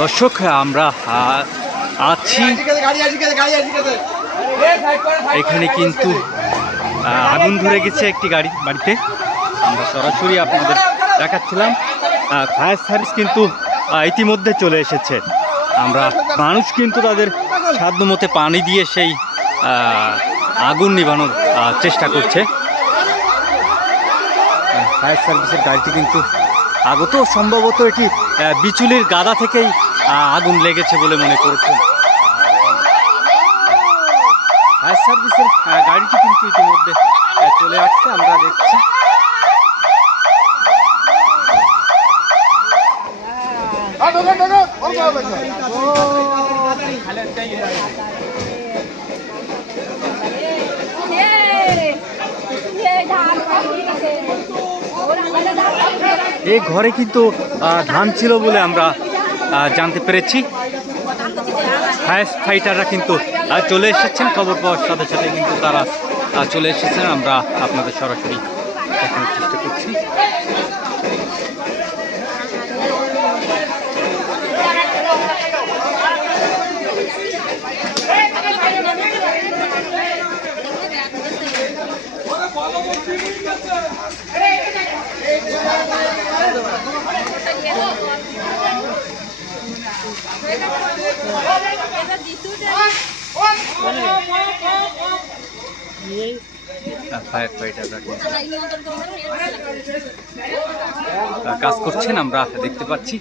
দর্শক আমরা আছি এখানে, কিন্তু আগুন ধরে গেছে একটি বাড়িতে। আমরা সরাসরি আপনাদের দেখাচ্ছিলাম। ফায়ার সার্ভিস কিন্তু ইতিমধ্যে চলে এসেছে। আমরা মানুষ কিন্তু তাদের সাধ্যমতে পানি দিয়ে সেই আগুন নিভানোর চেষ্টা করছে। ফায়ার সার্ভিসের গাড়িটি কিন্তু আগত, সম্ভবত এটি বিচুলির গাদা থেকেই আগুন লেগেছে বলে মনে করেছেন। ফায়ার সার্ভিসের গাড়িটি কিন্তু ইতিমধ্যে চলে আসছে, আমরা দেখছি। এই ঘরে কিন্তু ধান ছিল বলে আমরা জানতে পেরেছি। ফায়ার ফাইটাররা কিন্তু চলে এসেছেন, খবর পাওয়ার সাথে সাথে কিন্তু তারা চলে এসেছেন। আমরা আপনাদের সরাসরি দেখানোর চেষ্টা করছি। ফায়ার ফাইটাররা কাজ করছেন, আমরা দেখতে পাচ্ছি।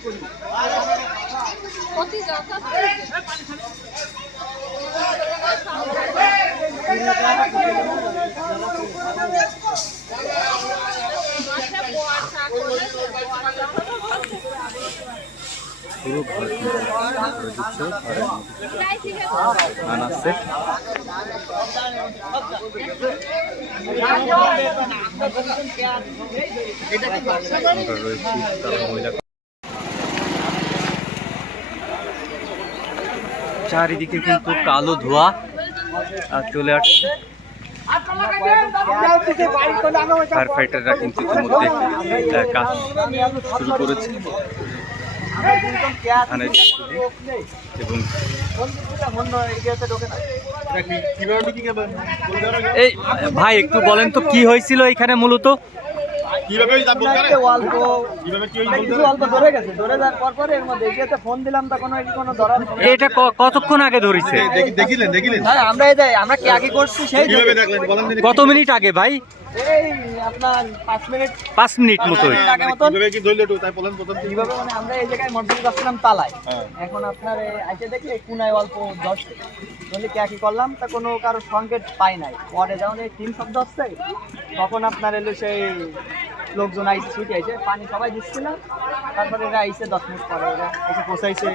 পুরো ঘর ধান আছে। চারিদিকে কিন্তু কালো ধোঁয়া চলে আসছে। ফায়ার ফাইটাররা কিন্তু ইতিমধ্যে কাজ শুরু করেছে। এবং এই ভাই একটু বলেন তো কি হয়েছিল এখানে মূলত? এটা কতক্ষণ আগে ধরেছে? কত মিনিট আগে ভাই? 5 মিনিট মতো। আমরা এই জায়গায় মসজিদ আসলাম তালায়, এখন আপনার আইসে দেখি কোনায় অল্প দশ বলে কি করলাম, তা কোনো কারো সংকেত পাই নাই। পরে যখন এই টিম শব্দ হচ্ছে তখন আপনার এলো সেই লোকজন আইসে, ছুটে আইসে, পানি সবাই দিচ্ছিল। তারপরে এরা আইসে 10 মিনিট পরে এরা এসে পৌঁছাইছে।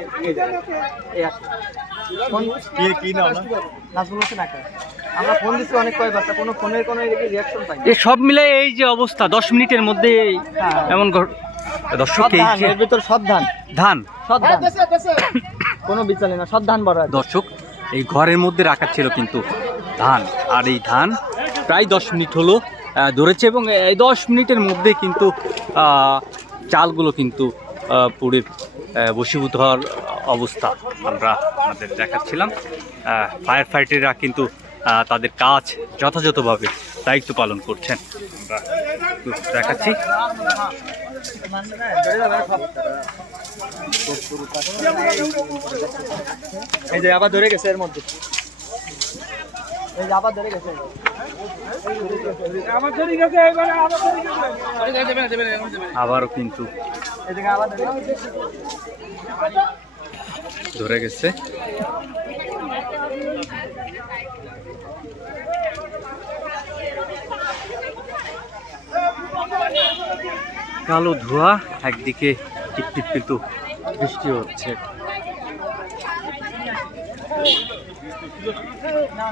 আমরা ফোন দিচ্ছি অনেক কয়েকবার, কোনো ফোনের কোনো রিয়াকশন পাই। এই সব মিলে এই যে অবস্থা 10 মিনিটের মধ্যে এমন দর্শক, এর ভিতর সব ধান কোনো বিচালে না, সব ধান বড়। দর্শক এই ঘরের মধ্যে রাখা ছিল কিন্তু ধান, আর এই ধান প্রায় 10 মিনিট হলো ধরেছে। এবং এই 10 মিনিটের মধ্যে কিন্তু চালগুলো কিন্তু পুড়ে বশীভূত হওয়ার অবস্থা আমরা আমাদের দেখাচ্ছিলাম। ফায়ার ফাইটাররা কিন্তু তাদের কাজ যথাযথভাবে দায়িত্ব পালন করছেন, আমরা দেখাচ্ছি। এই যে আবার ধরে গেছে, এর মধ্যে এই যে আবার ধরে গেছে, আবারও কিন্তু ধরে গেছে। কালো ধোঁয়া, একদিকে টিপটিপ কিন্তু বৃষ্টি হচ্ছে। না